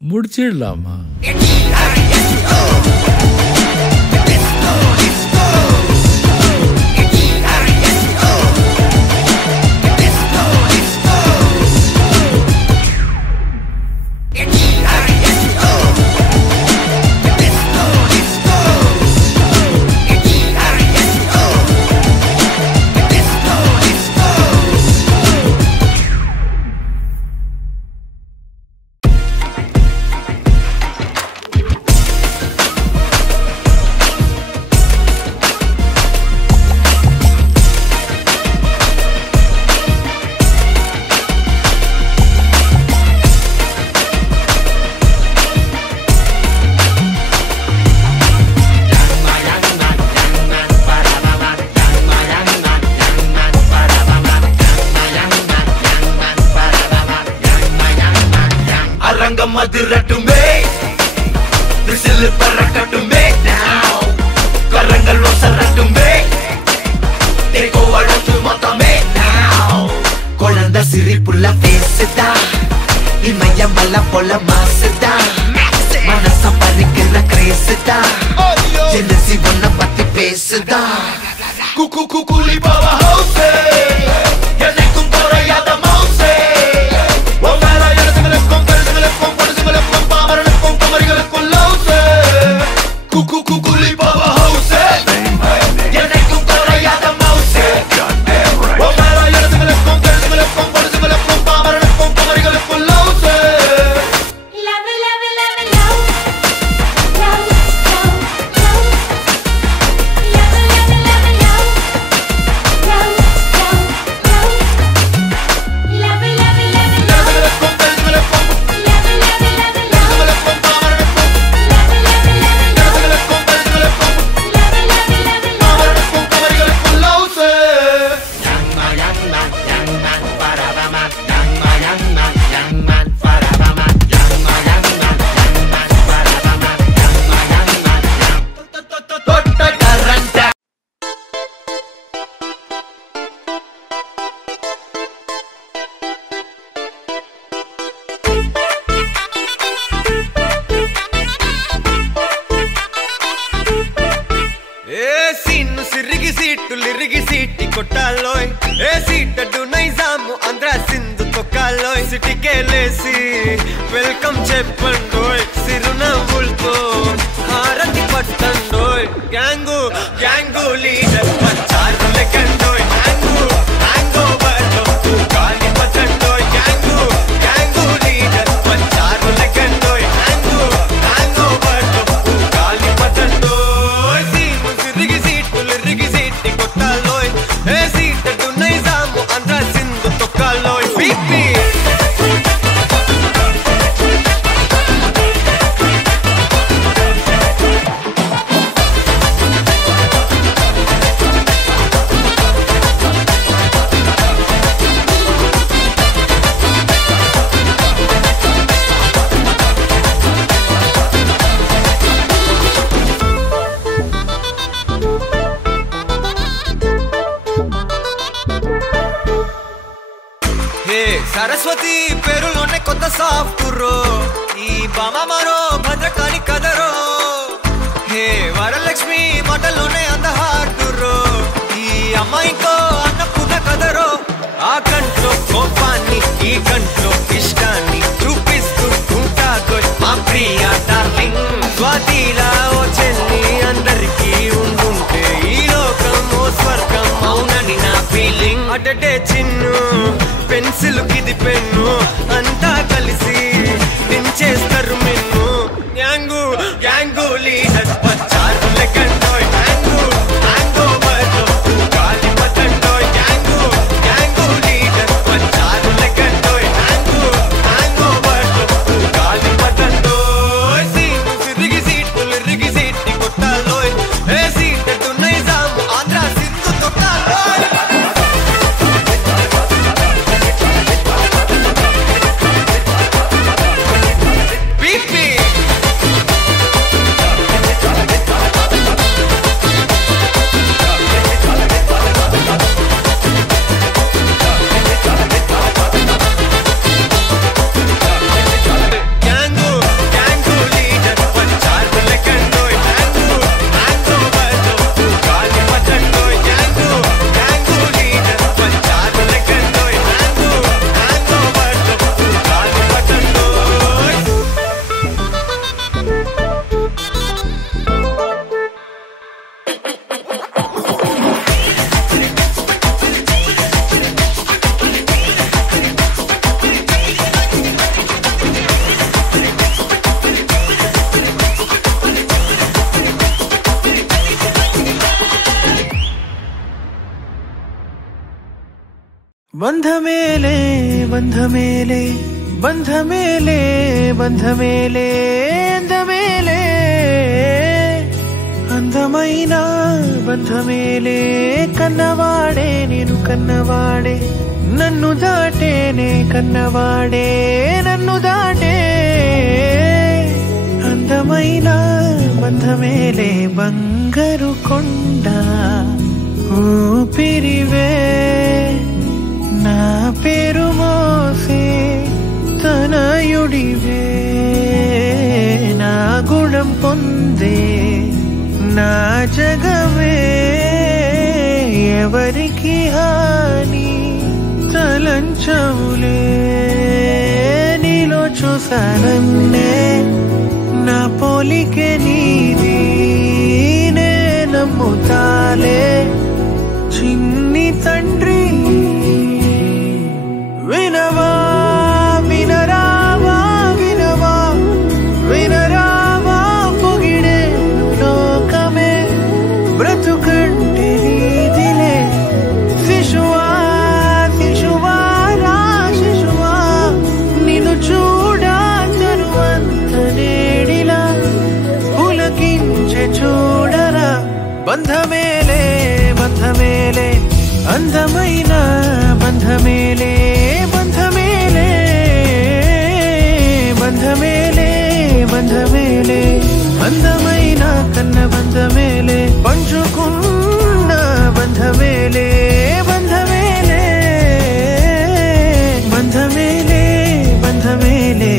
முடிச்சிடலாமா? மதுரட்டுமே whistle பறக்கட்டுமே now கரங்கள் ஒசரட்டுமே தேக்கோ அழகு மொத்தமே now குழந்தை சிரிப்புள்ள பேசுதா இமயமலை போல மாசுதா மனச பறிக்கிற கிரேசுதா ஜெலசி ஒன்ன பத்தி பேசுதா குக்கு குக்குலி பாவா ஹவுசே எனக்கும் குறையாத மவுசே लिरिगी सीटी कोटालोय ए सीट डू नैजामु आंध्र सिंधु तोकालोय सिटी केलेसी वेलकम చెప్పండోయ్ సిరునవ్వులతో హారతి పట్టండోయ్ గ్యాంగు గ్యాంగు లీడర్ పంచారు లెక్కండోయ్ హ్యాంగు హ్యాంగోవర్లో గాలి పట్టండోయ్ గ్యాంగు గ్యాంగు లీడర్ పంచారు లెక్కండోయ్ హ్యాంగు హ్యాంగోవర్లో గాలి పట్టండోయ్ సీము సిరిగి సీటు లిరిగి సీటి కొట్టాలోయ్ ఏ సీట్ డు నైజాము ఆంధ్ర సింధు తొక్కాలోయ్ బీపీ सरस्वती पेरुलोने कोत्त साफ्ट रो ई बामा मारो भद्रकाली कदरो हे वरलक्ष्मी माटलोने अंद हार्ट रो ई अम्माई को अन्नपूर्ణ कदरो आ कंట్లో కోపాన్ని ఈ కంట్లో ఇష్టాన్ని చూపిస్తూ ఉంటాగో మా ప్రియ డార్లింగ్ స్వాతిలా ఓ చెల్లి అందరికీ ఉండుంటే ఈ లోకం ఓ స్వర్గం అవునని నా ఫీలింగ్ అటటే చిన్ను పెన్సిల్ కిది పెన్ను అంతా కలిసి దించేస్తారు మిన్ను గ్యాంగు గ్యాంగు లీడర్ పచ్చారు లెక్కండోయ్ హ్యాంగు హ్యాంగోవర్లో గాలి పట్టండోయ్ గ్యాంగు గ్యాంగు లీడర్ పచ్చారు లెక్కండోయ్ హ్యాంగు హ్యాంగోవర్లో ಬಂಧ ಮೇಲೆ ಬಂಧ ಮೇಲೆ ಬಂಧ ಮೇಲೆ ಬಂಧ ಮೇಲೆ ಅಂದ ಮೇಲೆ అందమైన బంధ మేలే కన్నవాడే నేను కన్నవాడే నన్ను దాటేనే కన్నవాడే నన్ను దాటే అందమైన బంధ మేలే బంగారు కొండ ఊపిరివే నా పేరు మోసే తనయుడివే నా గుణం పొందే నా జగమే ఎవరికి హాని తలంచవులే నీలో చూసానన్నే నా పోలికే నీది నే నమ్ముతాలే చిన్ని తండ్రి వినవా వినరావా వినవా వినరావా పొగిడే లోకమే బ్రతుకంటే నీదిలే శిశువా శిశువా రా శిశువా నిన్ను చూడా తరువంత నేడిలా పులకించే చూడరా బంధ మేలే అందమైన బంధ మేలే బంధ మేలే బంధ మేలే బంధ మేలే అందమైన కన్న బంధ మేలే పంచుకున్న బంధ మేలే బంధ మేలే బంధ మేలే బంధ మేలే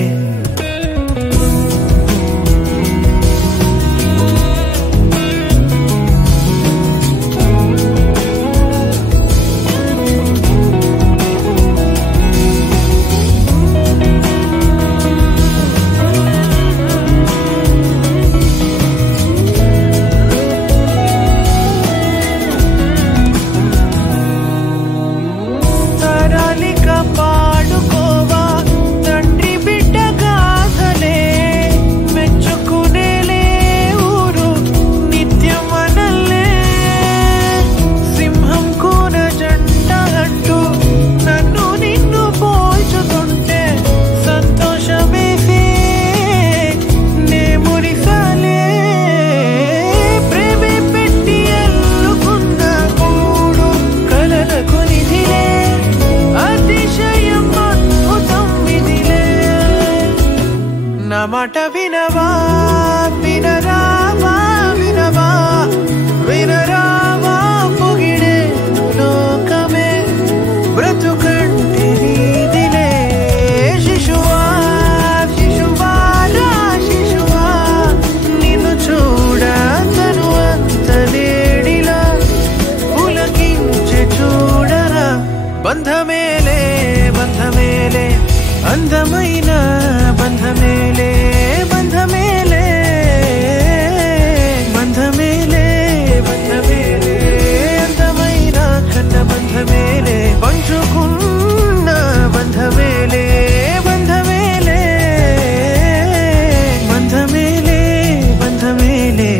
మాట వినవా వినరావా వినవా వినరావా పొగిడే లోకమే బ్రతుకంటే నీదిలే శిశువా శిశువా రా శిశువా నిన్ను చూడ తరువంత నేడిలా పులకించే చూడరా బంధ మేలే అందమైన బంధ మేలే బంధ మేలే బంధ మేలే బంధ మేలే అందమైన కన్న బంధ మేలే పంచుకున్న బంధ మేలే బంధ మేలే బంధ మేలే బంధ మేలే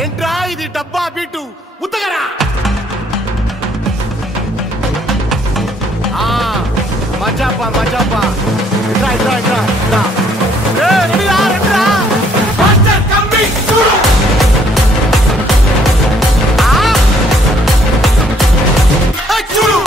ఏంట్రా ఇది డబ్బా బిట్టు ఉత్తగరా మజాపా మజాపా ఇట్రా ఇట్రా ఇట్రా ఇట్రా రెడీరా రెడీరా మాస్టర్ కమింగ్ చూడు చూడు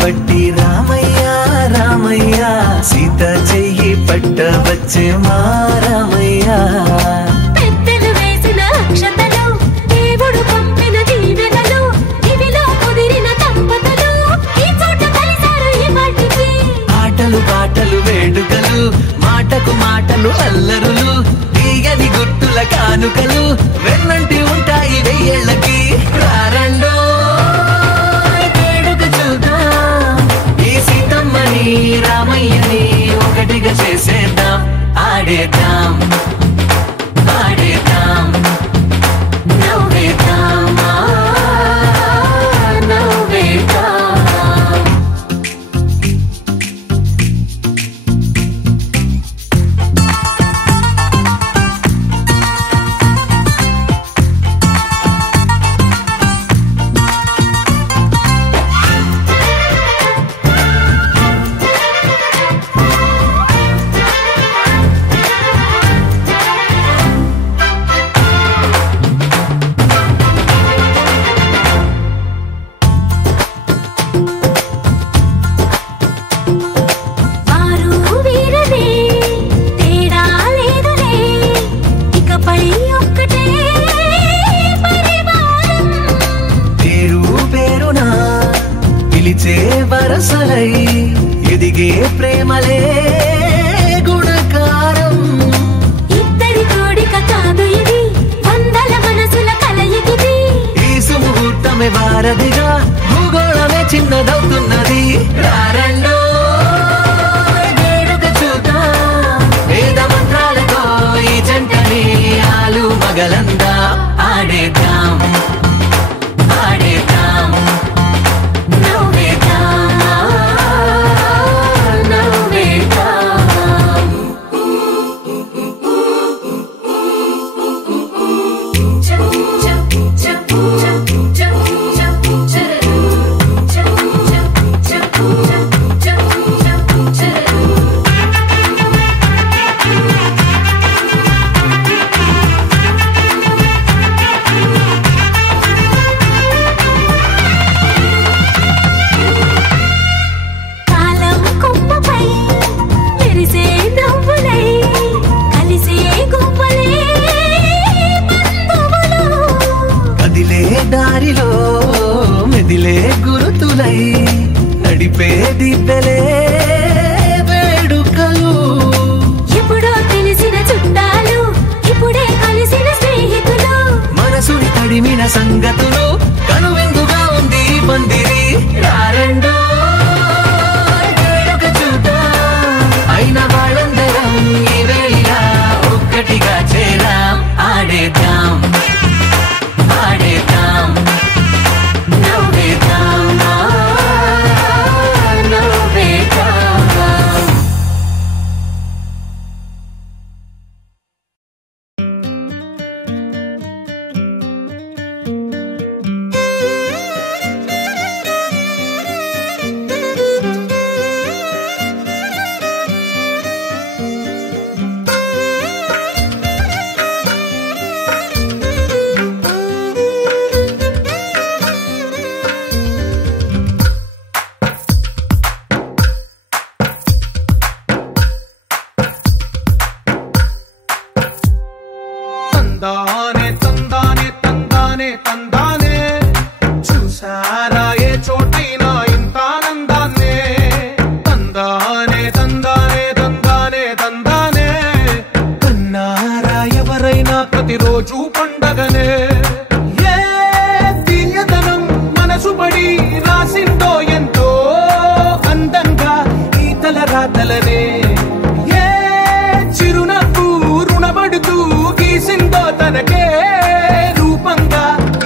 పట్టి రామయ్య రామయ్య సీత చెయ్యి పట్ట వచ్చే మా రామయ్య పెద్దలు వేసిన అక్షతలు దేవుడు పంపిన దీవెనలు ఇవిలో కుదిరిన దంపతులు ఈ చోట కలిసారు ఈ పాటికి ఆటలు పాటలు వేడుకలు మాటకు మాటలు అల్లరులు తీయని గుట్టుల కానుకలు వెన్నంటి ఉంటాయి వెయ్యేళ్ళకి రారండో వేడుక చూద్దాం ఈ సీతమ్మని రామయ్యని ఒకటిగా చేసేద్దాం ఆడేద్దాం ఆడేద్దాం నవ్వేద్దాం నవ్వేద్దాం వరసలై ఎదిగే ప్రేమలే గుణకారం ఇద్దరి కోడిక కాదు ఇది వందల మనసుల కలయికిది ఈ సుముహూర్తమే వారధిగా భూగోళమే చిన్నదవుతున్నది రారండో వేడుక చూద్దాం వేద మంత్రాలతో ఈ జంటని ఆలు మగలందా ఆడేద్దాం ఆడేద్దాం దారిలో మెదిలే గురుతులై నడిపే దిబ్బెలే వేడుకలు ఎప్పుడో తెలిసిన చుట్టాలు ఇప్పుడే కలిసిన స్నేహితులు మనసుని తడిమిన సంగతులు కనువిందుగా ఉంది పందిరి రారండో వేడుక చూద్దాం అయిన వాళ్ళందరం ఈ వేళ ఒక్కటిగా చేరాం ఆడేద్దాం ఆడేద్దాం నవ్వేద్దాం నవ్వేద్దాం తందానే తందానే తందానే తందానే చూసారా ఏ చోటైనా ఇంత ఆనందాన్నే తందానే తందానే తందానే తందానే కన్నారా ఎవరైనా ప్రతిరోజు పండగనే ఏ తీయదనం మనసు పడి రాసిందో ఎంతో అందంగా ఈ తల రాతలనే ఏ చిరునవ్వు రుణపడుతూ గీసిందో తనకే రూపంగా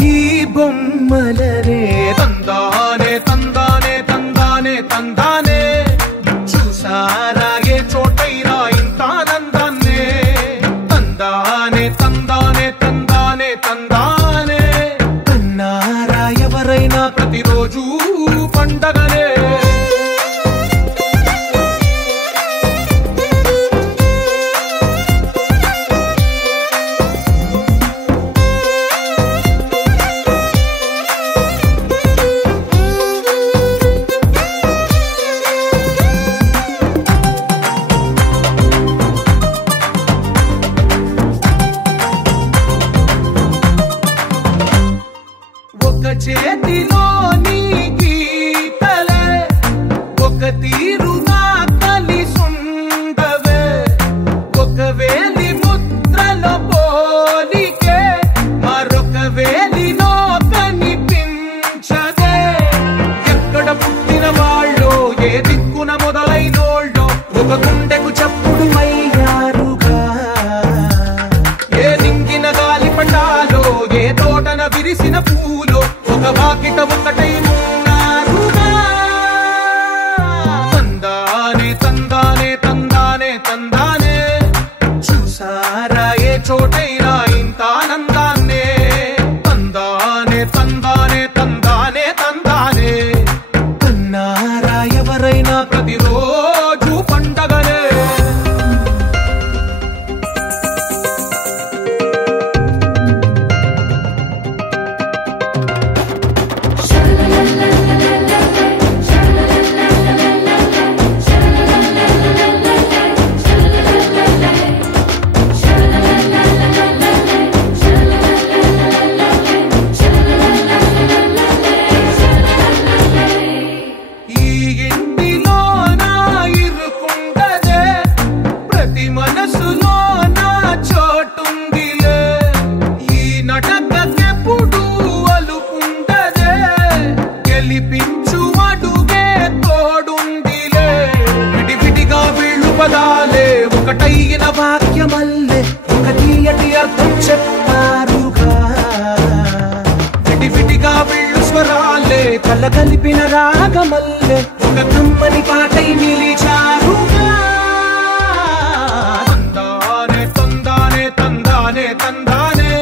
ఈ బొమ్మలనే తందానే తందానే తందానే తందానే చూసారా ఏ చోటైనా ఇంత ఆనందాన్నే తందానే తందానే తందానే తందానే చేతిలోని గీతలే ఒక తీరుగా కలిసుండవే ఒకవేళ ముద్రలో పోలికే మరొక వేలిలో కనిపించదే ఎక్కడ పుట్టిన వాళ్ళో ఏ దిక్కున మొదలైనోళ్ళో ఒక గుండెకు చప్పుడు అయ్యారుగా ఏ నింగిన గాలి పటాలో ఏ తోటన విరిసిన పూలో ఒక వాకిట ఒకటై ఉన్నారుగా తందానే తందానే తందానే తందానే చూసారా ఏ చోటైనా ఇంత ఆనందాన్నే తందానే తందానే తందానే తందానే అన్నారా ఎవరైనా ప్రతిరోజు పండగనే ఈ ఇంటిలో నా ఇరుకుండదే ప్రతి మనసులో నా చోటుందిలే ఈ నటకెప్పుడు అలుకుండదే గెలిపించు అడుగే తోడుందిలే విడివిడిగా వీళ్ళు పదాలే ఒకటైన వాక్యమల్లే ఒక తీయటి అర్థం చెప్పారుగా విడివిడిగా వీళ్ళు స్వరాలే కళ్ళ కలిపిన రాగమల్లే ఒక కమ్మని పాటై నిలిచారుగా తందానే తందానే తందానే తందానే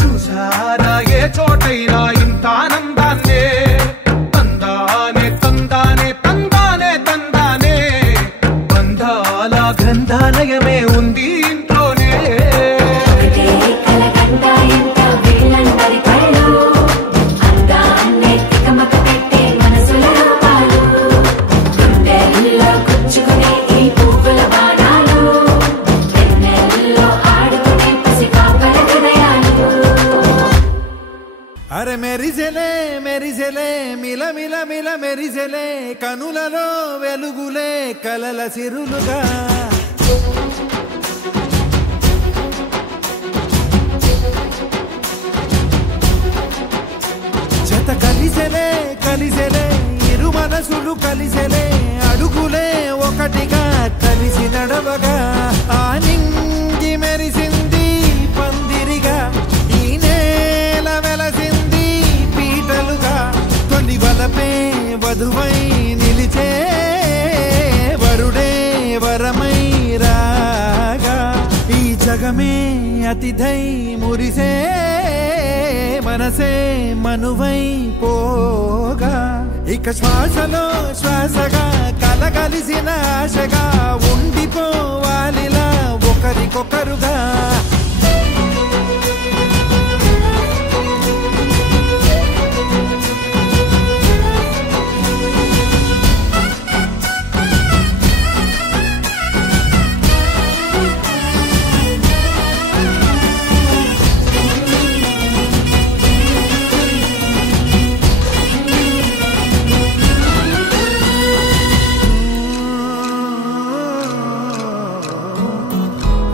చూసారా ఏ చోటైనా ఇంత ఆనందాన్నే తందానే తందానే తందానే తందానే బంధాల గ్రంథాలయమే ఉంది ఇంట్లోనే ఒకటే కలగంట ఎంత వీళ్ళందరి కళ్ళు అందాన్నే తికమక పెట్టే మనసుల రూపాలు గుండెల్లో గుచ్చుకునే ఈ పువ్వుల బాణాలు వెన్నెల్లో ఆడుకునే పసిపాపల హృదయాలు అరే మెరిసెలే మెరిసెలే మిల మిల మిల మెరిసెలే కనులలో వెలుగులే కలల సిరులుగా జత కలిసెలే కలిసెలే ఇరు మనసులు కలిసెలే అడుగులే ఒకటిగా కలిసి నడవగా ఆ నింగి మెరిసింది పందిరిగా ఈ నేల వెలసింది పీటలుగా తొలి వలపే వధువై నిలిచే వరుడే వరమై రాగా ఈ జగమే అతిథై మురిసే మనసే మనువై పోగా ఇక శ్వాసలో శ్వాసగా కలగలిసిన ఆశగా ఉండిపోవాలిలా ఒకరికొకరుగా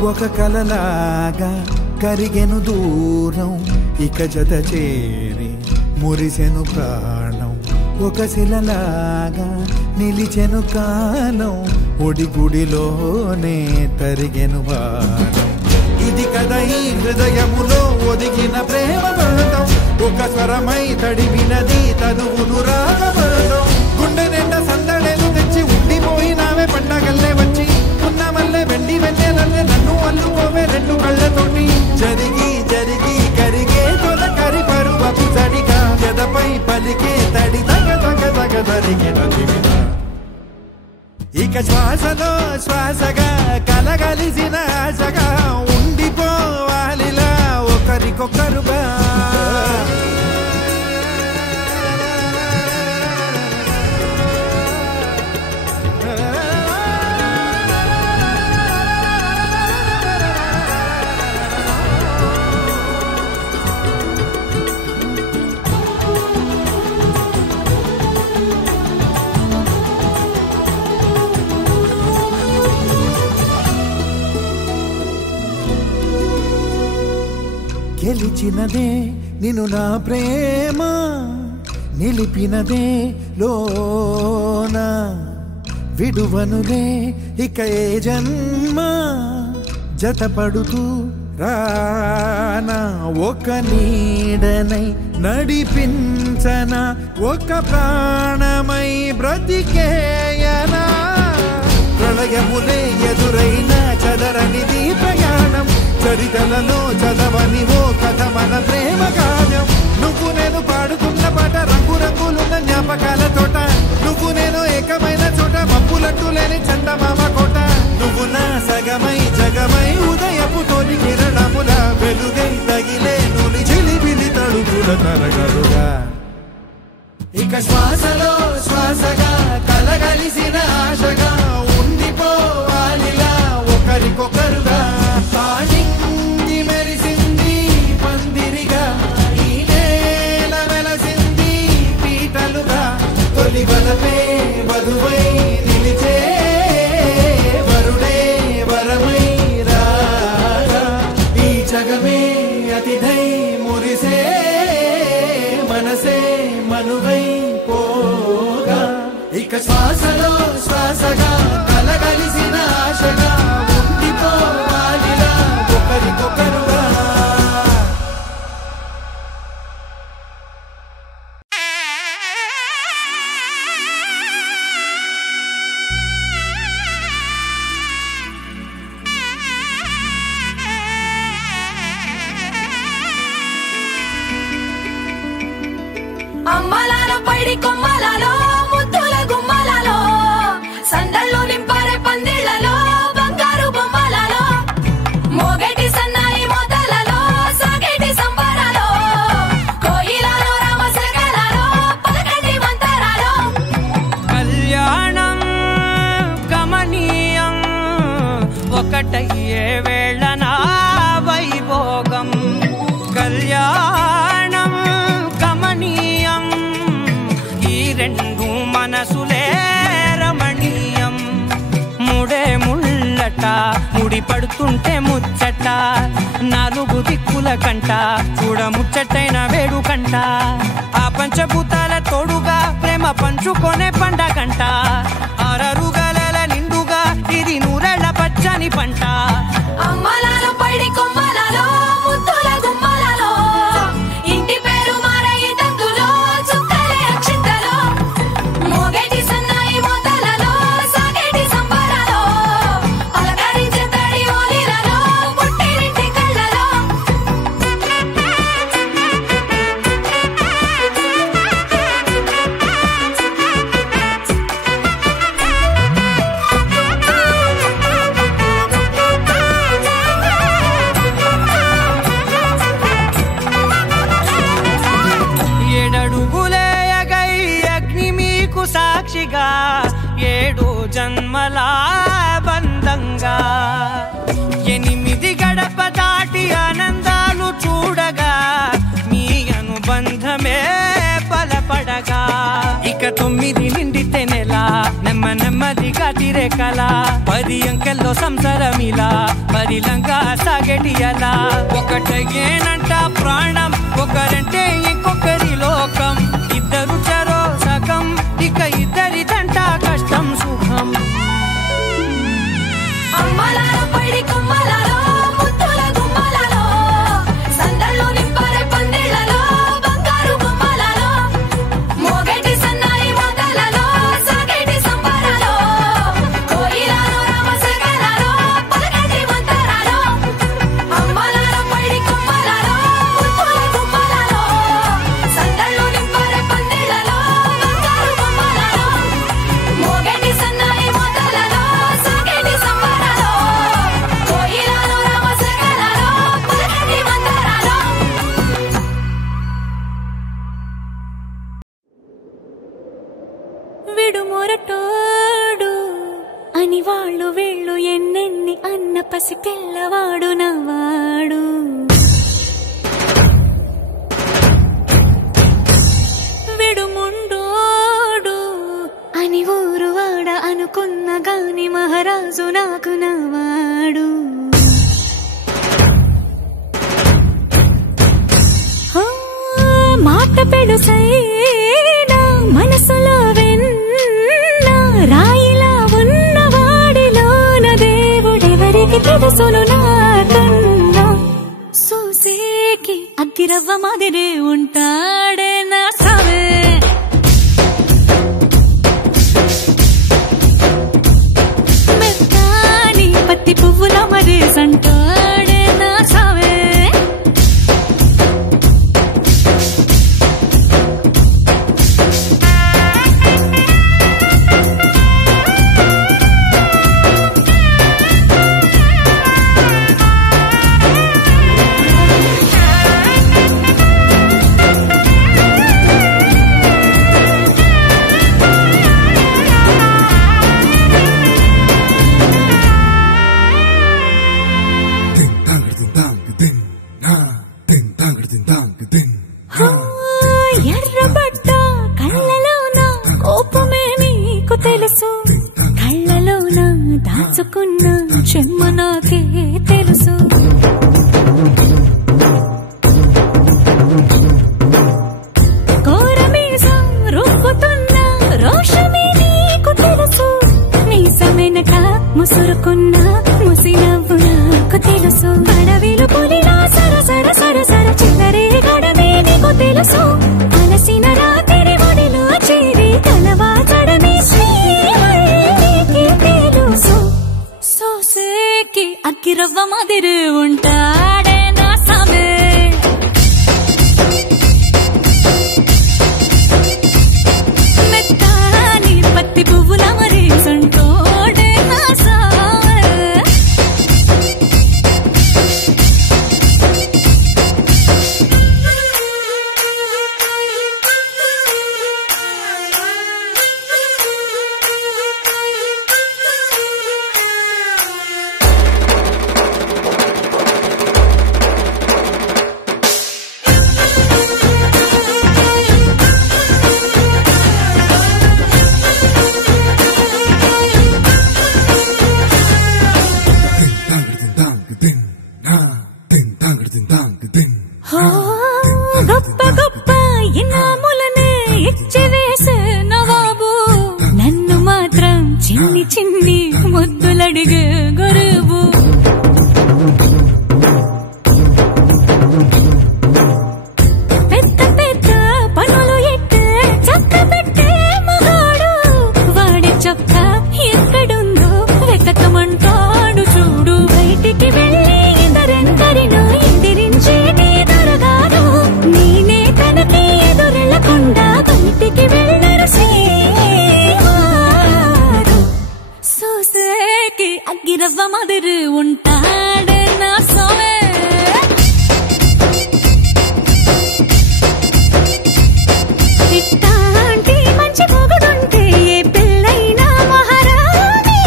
ఒక కలలాగా కరిగెను దూరం ఇక జత చేరి మురిసెను ప్రాణం ఒక శిలలాగా నిలిచెను కాలం ఒడిగుడిలోనే తరిగెను వానం ఇది కదా ఈ హృదయములో ఒదిగిన ప్రేమ బంధం ఒక స్వరమై తడివినది తనువును రాగబంధం గుండె నిండా సందడేలు తెచ్చి ఉండిపోయినావే పండగల్లే వచ్చి ఉన్న మల్లె వెండి వెన్నెలల్లే నన్ను అల్లుకోవే రెండు కళ్ళతోటి జరిగి జరిగి కరిగే తొల కరి పరువపు తడిగా ఎదపై పలికే తడి తగ తగ తగ తరిగిన దివిన ఇక శ్వాసలో శ్వాసగా కలగలిసిన ఆశగా ఉండిపోవాలిలా ఒకరికొకరుగా పిలిచినదే నిన్ను నా ప్రేమ నిలిపినదే లోన విడువనులే ఇక ఏ జన్మ జతపడుతూ రానా ఒక నీడనై నడిపించన ఒక ప్రాణమై బ్రతికేయనా ప్రళయములే ఎదురైన చదరనిది ప్రయాణం చరితలలో చదవని ఓ కథ మన ప్రేమ గానం నువ్వు నేను పాడుకున్న పాట రంగు రంగులున్న జ్ఞాపకాల తోట నువ్వు నేను ఏకమైన చోట మబ్బులట్టు లేని చందమామ కోట నువ్వు నా సగమై జగమై ఉదయపు తోని కిరణముల వెలుగై తగిలే నులి చిలిబిలి తడుపుల తరగలుగా ఇక శ్వాసలో శ్వాసగా కలగలిసిన ఆశగా ఉండిపోవాలిలా ఒకరికొకరుగా ఆడింది మెరిసింది పందిరిగా ఈ నేల వెలసింది పీటలుగా తొలి వలపే వధువై నిలిచే వరుడే వరమై రాగా ఈ జగమే అతిథై మురిసే మనసే మనువై పోగా ఇక శ్వాసలో శ్వాసగా కలగలిసిన ఆశగా ఉండిపోవాలిలా ఒకరికొకరుగా అమ్మలాలో పైడి కొమ్మలలో ముద్దుల గుమ్మలలో సందళ్ళు నింపారే పందిళ్లలో బంగారు బొమ్మలలో మోగేటి సన్నాయి మోతలలో సాగేటి సంబరాలో కోయిలలో రామసగలలో పలకటి మంతరాలో కళ్యాణం గమనీయం ఒకటయ్యే వేళనా వైభోగం కళ్యాణం గమనీయం ఈ రెండు మనసులే రమణీయం ముడే ముళ్ళట ముడి పడుతుంటే ముచ్చట నాలుగు దిక్కుల కంట చూడ ముచ్చటైన వేడుకంట ఆ పంచభూతాల తోడుగా ప్రేమ పంచుకొనే పండగంట ఆరరుగల నిండుగా ఇది నూరెళ్ళ పచ్చని పంట అమ్మలాలో పైడి కొమ్మలలో ముద్దుల గుమ్మలలో ఇంటి పేరు మారయ్య తందులో చుక్కలే అక్షింతలో మోగేటి సన్నాయి మోతలలో సాగేటి సంబరాలో పలకరించే తడి ఓలిలలో పుట్టినింటి కళ్ళలో ఏడడుగులేయగై అగ్ని మీకు సాక్షిగా 7 జన్మల బంధంగా 8 గడప దాటి ఆనందాలు చూడగా మీ అనుబంధమే బలపడగా ఇక 9 నిండితే నెల నెమ్మదిగా తిరే కల 10 అంకెల్లో సంసారమిలా పరిలంగా సాగటి అలా ఒకటేనంట ప్రాణం ఒకరంటే ఇంకొకరి లోకం ఇద్దరు చరో సగం ఇక ఇద్దరిదంట కష్టం సుఖం అమ్మలాలో పైడి కొమ్మలలో ముద్దుల గుమ్మలలో సందళ్ళు నింపారే పందిళ్లలో బంగారు బొమ్మలలో మోగేటి సన్నాయి మోతలలో సాగేటి సంబరాలో కోయిలలో రామసగలలో పలకటి మంతరాలో అమ్మలాలో పైడి కొమ్మలలో ముద్దుల గుమ్మలలో సందళ్ళు నింపారే పందిళ్లలో బంగారు బొమ్మలలో మోగేటి సన్నాయి మోతలలో సాగేటి సంబరాలో కోయిలలో రామసగలలో పలకటి మంతరాలో విడుమొరటోడు అని వాళ్ళు వీళ్ళు ఎన్నెన్ని అన్న పసి పిల్లవాడు నవ్వాడు విడుముండోడు అని ఊరు వాడ అనుకున్న గాని మహారాజు నాకు నవ్వాడు పెడుసైనా మనసులో వెన్న రాయిలా ఉన్నవాడిలోన దేవుడెవరికి తెలుసును నాకన్నా సూసేకి అగ్గిరవ్వ మాదిరే ఉంటాడే నా సావే మెత్తాని పత్తి పువ్వుల మరేసంటాడే నా సావే ఎర్రబడ్డ కళ్ళలోన కోపమే నీకు తెలుసు కళ్ళలోన దాచుకున్న చెమ్మ నాకే తెలుసు కోరమీసం రూపుతున్న రోషమే నీకు తెలుసు మీసమెనక ముసురుకున్న ముసినవ్వు నాకు తెలుసు అడవిలు పులిలా సరసర సరసర చిల్లరే గడమే నీకు తెలుసు అలసిన రాత్రి ఒడిలో చేరి కలవాచడమే శ్రీకి తెలుసు సోసేకి అగ్గిరవ్వ మాదిరి ఉంటాడే నా సామే మెత్తాని పత్తి పువ్వుల మరేసంటోడే నా సామే గొప్ప గొప్ప ఇనాములనే ఇచ్చి వేసే నవాబు నన్ను మాత్రం చిన్ని చిన్ని ముద్దులడిగే గురువు పెద్ద పెద్ద పనులు ఎట్టే చక్క పెట్టే మగాడు వాడి చొక్క ఎక్కడుందో వెతకమంటాడు చూడు బయటికి వెళ్ళి ఇద్దరెందరినో ఇందిరించేటి దొరగారు నేనే తనకి ఎదురెళ్ళకుండా బయటికి వెళ్ళరు శ్రీవారు సోసేకి అగ్గిరవ్వ మాదిరి ఉంటాడే నా సోమే ఇట్టాంటి మంచి మొగుడుంటే ఏ పిల్లైనా మహారాణి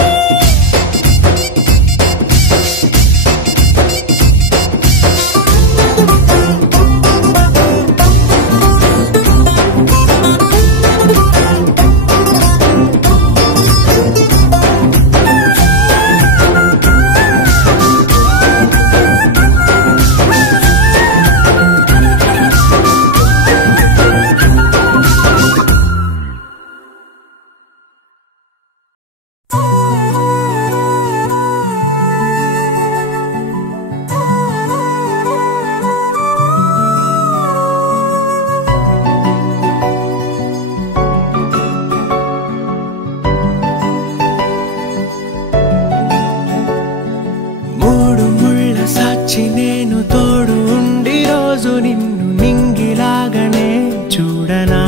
సాచి నేను తోడు ఉండి రోజు నిన్ను నింగిలాగనే చూడనా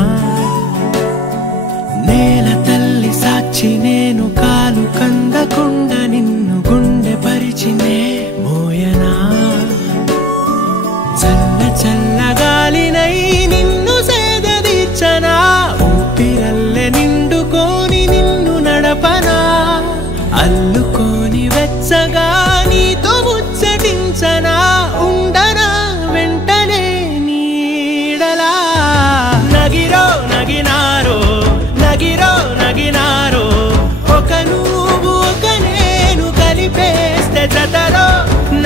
నేల తల్లి సాచి నేను కాలు కందకుండా నిన్ను గుండె పరిచినే మోయనా చల్ల చల్లగాలినై నిన్ను సేదదీర్చనా ఊపిరల్లె నిండుకోని నిన్ను నడపనా అల్లుకోని వెచ్చగా నీతో ముచ్చటించనా ఉండనా వెంటనే నీడలా నగిరో నగినారో నగిరో నగినారో ఒక నువ్వు ఒక నేను కలిపేస్తే జతలో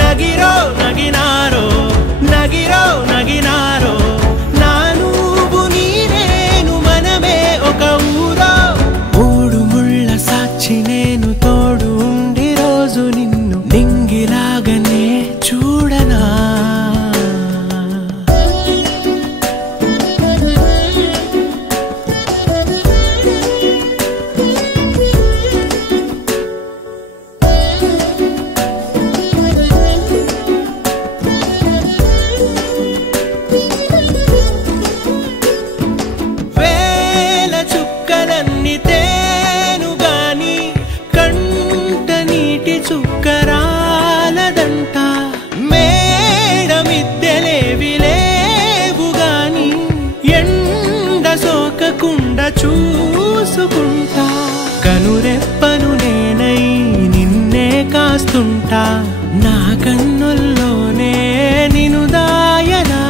నగిరో నగినారో నగిరో నగినారో చూడకుండా చూసుకుంటా కనురెప్పను నేనై నిన్నే కాస్తుంటా నా కన్నుల్లోనే నిను దాయనా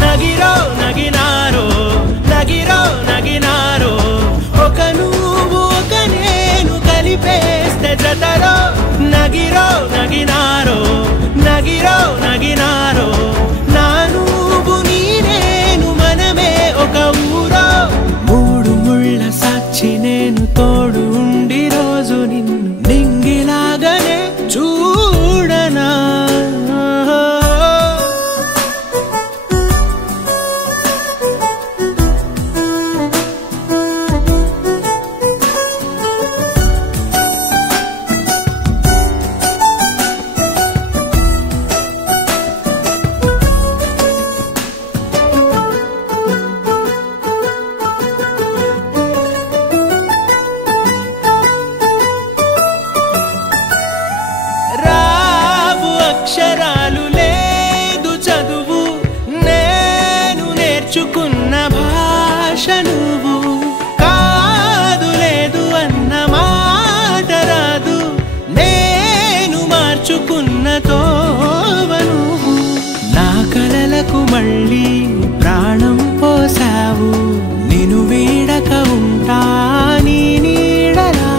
నగిరో నగినారో నగిరో నగినారో ఒక నువ్వు ఒక నేను కలిపేస్తే జతలో నగిరో నగినారో నగిరో నగినారో నా నువ్వు నీ నేను మనమే ఒక ఊరో మూడు ముళ్ళ సాక్షి నేను తోడు ఉండి రోజు నిన్ను నింగిలాగానే చూడనా అక్షరాలు లేదు చదువు నేను నేర్చుకున్న భాష నువ్వు కాదు లేదు అన్న మాట రాదు నేను మార్చుకున్న తోవ నువ్వు నా కలలకు మళ్ళీ ప్రాణం పోసావు నిన్ను వీడక ఉంటా నీ నీడలా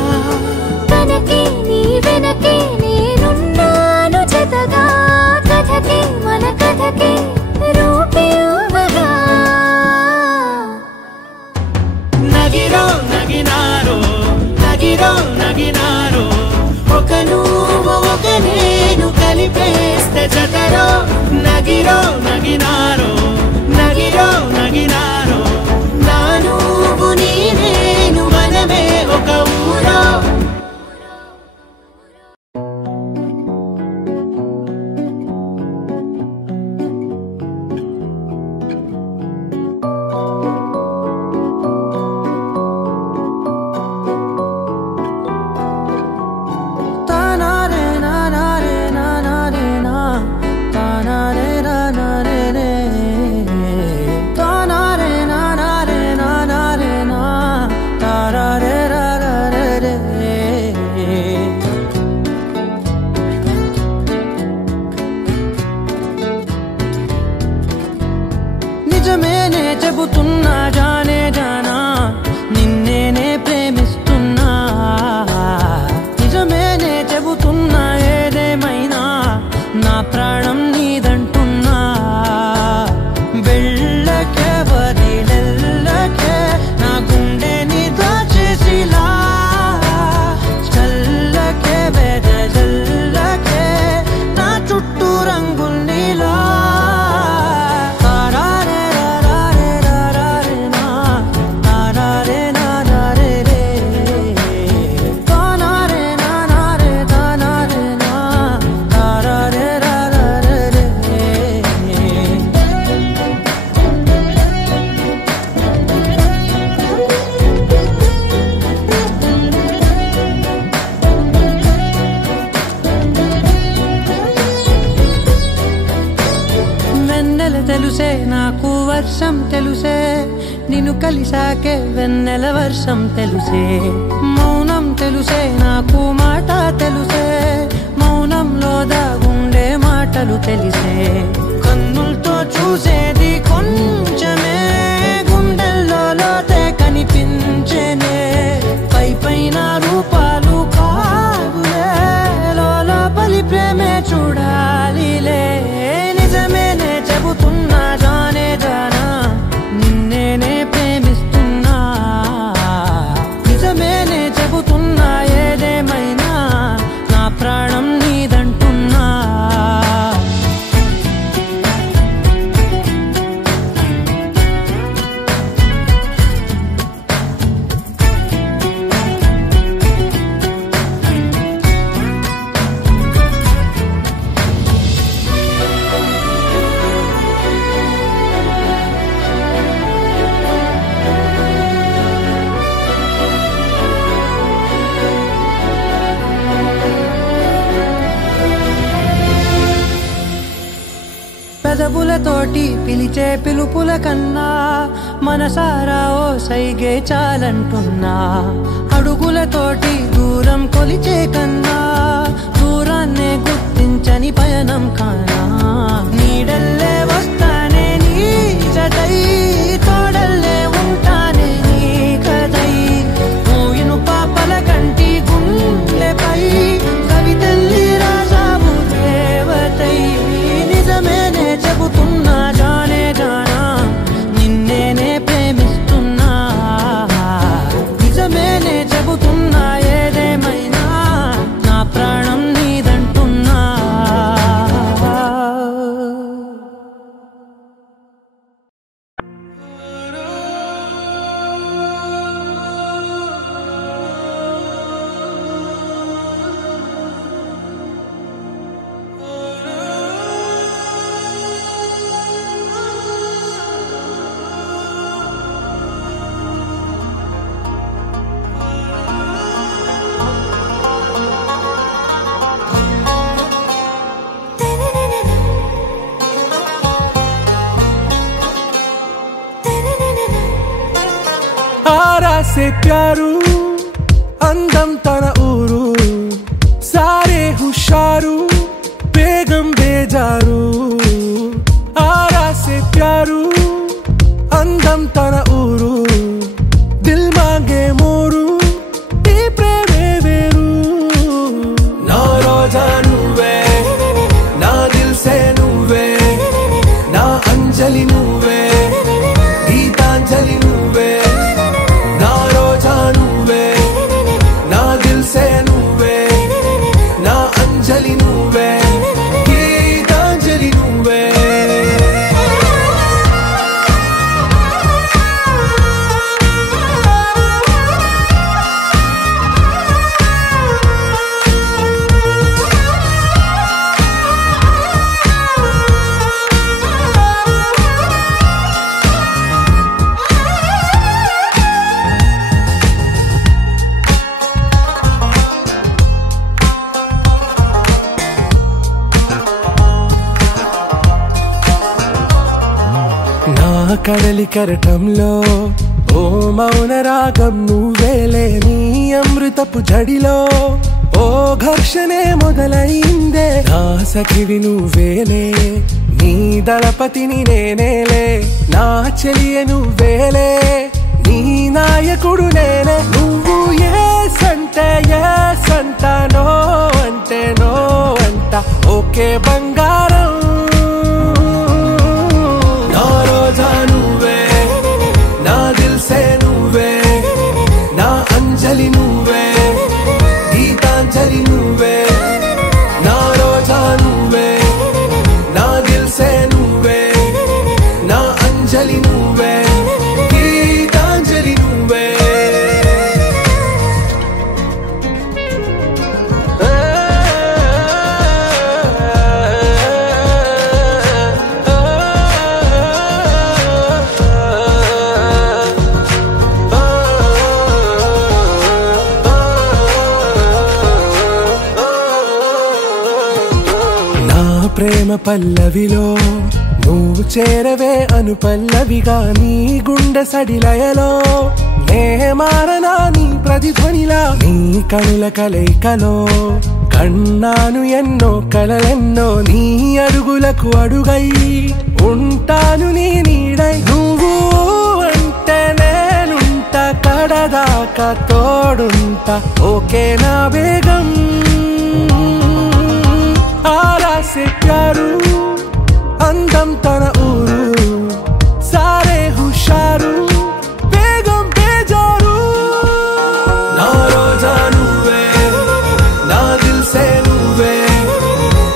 వెనకే నీ వెనకే నేనున్నాను జతగా కథకే మన కథకే రూపేవగా నగిరో నగినారో నగిరో నగినారో ఒక నువ్వు ఒక నేను కలిపేస్తే జతలో నగిరో నగినారో నగిరో నగినారో నా నువ్వు నీ నేను మనమే ఒక ఊరో నిజమేనే చెబుతున్నా జానే జానా నిన్నేనే ప్రేమిస్తున్నా నిజమేనే చెబుతున్నా ఏదేమైనా నా ప్రాణం నీదంటున్నా వెళ్ళకే వదిలెల్లకే నా గుండెని దాచేసిలా చల్లకే వెదజల్లకే నా చుట్టూ రంగుల్నిలా తెలుసే నాకు వర్షం తెలుసే నిన్ను కలిసాకే వెన్నెల వర్షం తెలుసే మౌనం తెలుసే నాకు మాట తెలుసే మౌనంలో దాగుండే మాటలు తెలిసే కన్నులతో చూసేది కొంచెమే గుండెల్లో లోతే కనిపించేనే పై పైన రూపాలు కాదులే లోపలి ప్రేమే చూడాలిలే నిజమేనే చెబుతున్నా జానే జానా నిన్నేనే ప్రేమిస్తున్నా నిజమేనే చెబుతున్నా ఏదేమైనా నా ప్రాణం నీదంటున్నా పెదవులతోటి పిలిచే పిలుపుల కన్నా మనసారా ఓ సైగే చాలంటున్నా అడుగులతోటి దూరం కొలిచే కన్నా దూరాన్నే గుర్తించని పయనం కానా నీడల్లే వస్తానే నీ జతై తోడల్లే ఉంటానే నీ కదై మూయిను పాపల కంటి గుండెపై కవితల్లి రాజావు దేవతై నిజమేనే చెబుతున్నా జానే జానా నిన్నేనే ప్రేమిస్తున్నా నిజమేనే చెబుతున్నా ఏదేమైనా నా ప్రాణం నీదంటున్నా आरा से प्यारू अंदम तन ऊरू सारे हुशारू बेगम बेजारू आरा से प्यारू अंदम तन ऊरू दिल मांगे मोरू ती प्रेमे वेरू ना रोजा नुवे ना दिल से नुवे ना अंजलि नुवे गीतांजलि नुवे ना रोजा नुवे ना दिल से नुवे ना अंजलि नुवे गीतांजलि नुवे కడలి కరటంలో ఓ మౌన రాగం నువ్వేలే నీ అమృతపు జడిలో ఓ ఘర్షణే మొదలైందే నా సఖివి నువ్వేలే నీ దళపతిని నేనేలే నా చెలియ నువ్వేలే నీ నాయకుడు నేనే నువ్వు ఏ సంట నో అంటే నో అంట ఓకే బంగారం ना रोजा नुवे ना दिल से नुवे ना अंजलि नुवे गीतांजलि नुवे ना रोजा नुवे ना दिल से नुवे ना अंजलि नुवे गीतांजलि नुवे ప్రేమ పల్లవిలో నువ్వు చేరవే అను పల్లవిగా నీ గుండె సడిలయలో నే మారనా నీ ప్రతిధ్వనిలా నీ కనుల కలయికలో కన్నాను ఎన్నో కలలెన్నో నీ అడుగులకు అడుగై ఉంటాను నీ నీడై నువ్వు అంటే నేనుంట కడదాకా తోడుంటా ఓకే నా బేగం आरा से प्यारू अंदम तन ऊरू सारे हुशारू बेगम बेजारू ना रोजा नुवे ना दिल से नुवे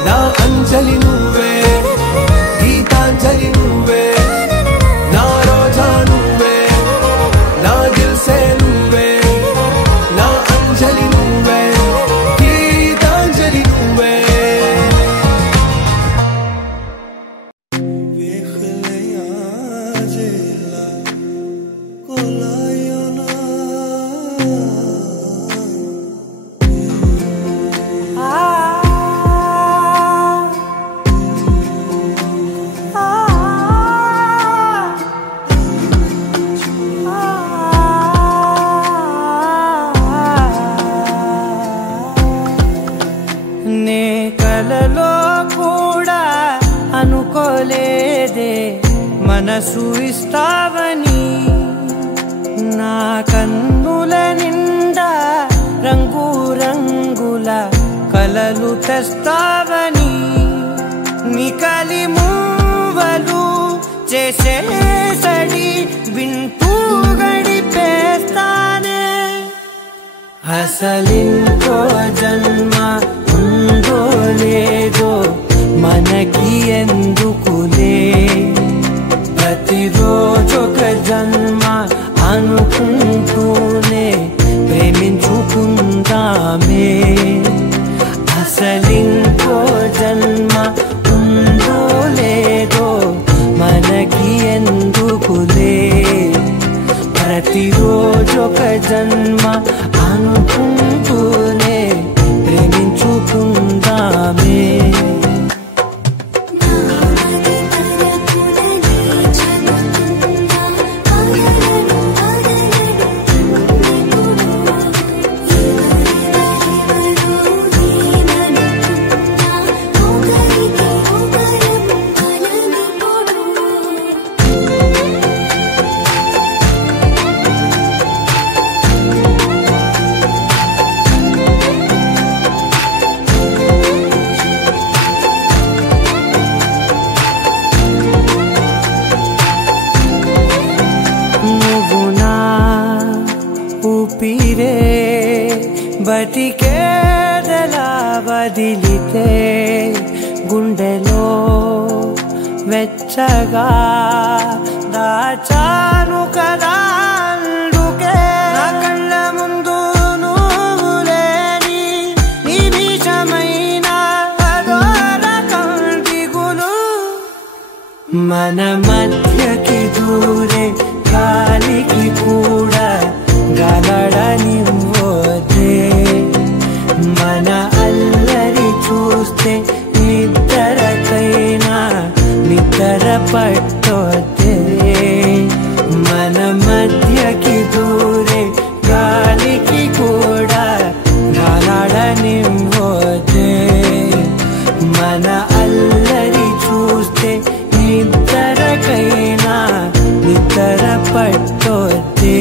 ना अंजलि नुवे गीतांजलि नुवे ना रोजा नुवे ना दिल से नुवे ना अंजलि नुवे गीतांजलि नुवे మనసు ఇస్తావని నా కన్నుల నిండా రంగు రంగుల కలలు తెస్తావని నికలి మూవలు చేసేసడి వింటూ గడిపేస్తానే అసలింకో జన్మ ఉందో లేదో మనకి ఎందుకులే ప్రతిరోజొక జన్మ అనుకుంటూనే ప్రేమించుకుందామే అసలింకో జన్మ ఉందో లేదో మనకి ఎందుకులే ప్రతిరోజొక జన్మ అనుకుంటూనే ప్రేమించుకుందామే బతికేదలా వదిలితే గుండెలో వెచ్చగా దాచాను కదా అందుకే నా కళ్ళ ముందు నువ్వు లేని నిమిషమైన అదోరకం దిగులు మన మధ్యకి దూరే గాలికి కూడా గలడనివ్వదే మన అల్లరి చూస్తే నిద్రకైనా నిద్ర పట్టొద్దే మన మధ్యకి దూరే గాలికి కూడా గలడనివ్వదే మన అల్లరి చూస్తే నిద్రకైనా నిద్ర పట్టొద్దే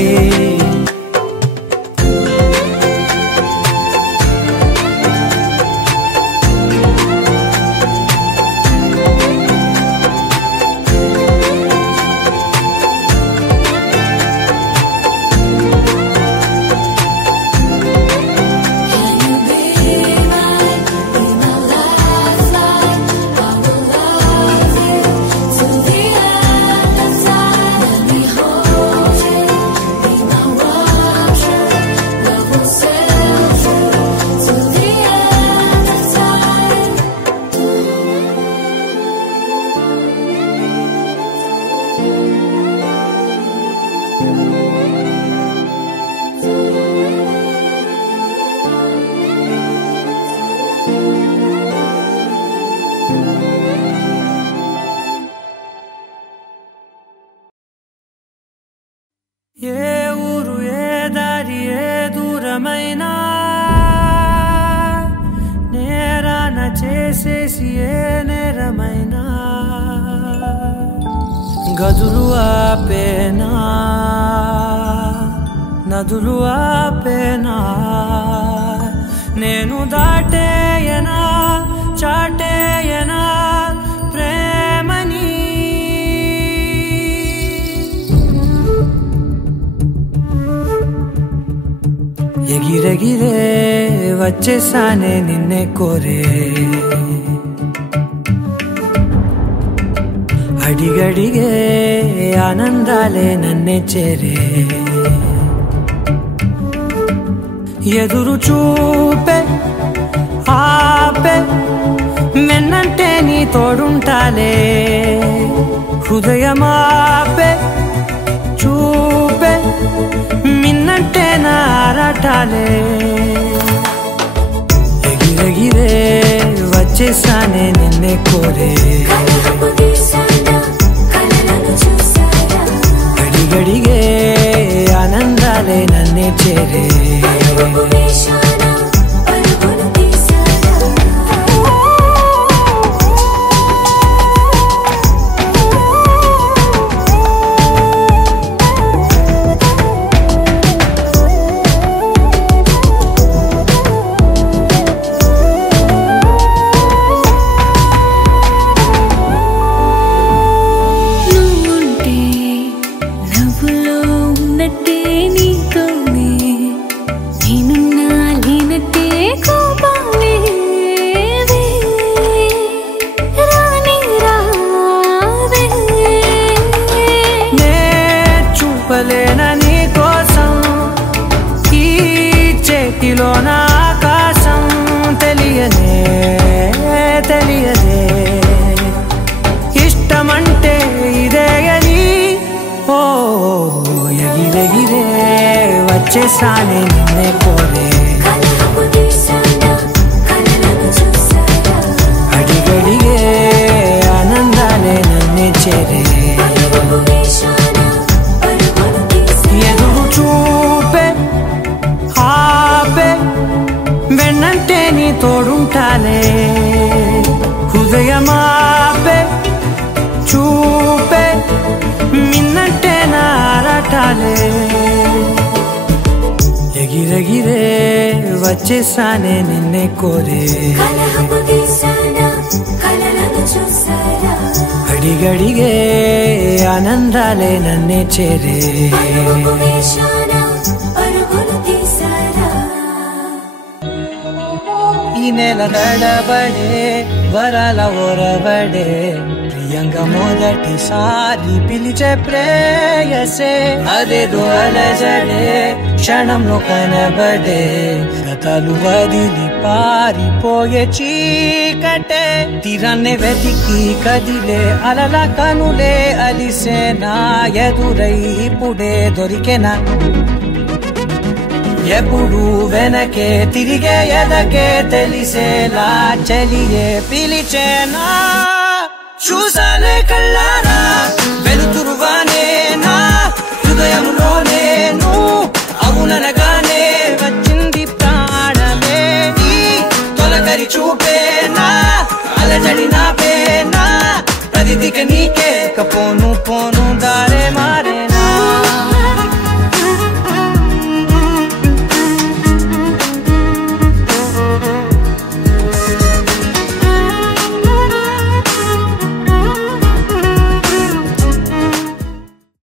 ఏ ఊరు ఏ దారి ఏ దూరమైనా నేరాన చేసేసి ఏ నేరమైనా గదులు ఆపేనా నదులు ఆపేనా నేను దాటేయనా చాటేయనా ప్రేమని ఎగిరెగిరే వచ్చేసానే నిన్నే కోరే అడిగడిగే ఆనందాలే నన్నే చేరే ఎదురు చూపే ఆపే మెన్నంటే నీ తోడుంటాలే హృదయమాపే చూపే మిన్నంటే నా ఆరాటాలే ఎగిరెగిరే వచ్చేసానే నిన్నే కోరే అడిగడిగే ఆనందాలే నన్నే చేరే పరుగునే, పరుగును తీసారా వచ్చేసానే నిన్నే కోరే కలహపు తీసానా కలలను చూసారా అడిగడిగే ఆనందాలే నన్నే చేరే పలుకు వేశానా పరుగులు తీసారా ఎదురు చూపే ఆపే వెన్నంటే నీ తోడుంటాలే హృదయమాపే చూపే మిన్నంటే నారాటాలే ఎగిరెగిరే వచ్చేసానే నిన్నే కోరే కలహపు తీసానా కలలను చూసారా అడిగడిగే ఆనందాలే నన్నే చేరే పలుకు వేశానా పరుగులు తీసారా ఈ నెల నడబడే వరాల ఓరబడే ప్రియంగా మొదటిసారి పిలిచే ప్రేయసే అదేదో అలజడే క్షణంలో కనబడే గతాలు వదిలి పారిపోయే చీకటే తీరాన్నే వెతికి కదిలే అలల కనులే అలిసే నా ఎదురై ఇప్పుడే దొరికెనా ఎప్పుడు వెనకే తిరిగే ఎదకే తెలిసేలా చెలియే పిలిచేనా చూసాలే కళ్ళారా వెలుతురువాన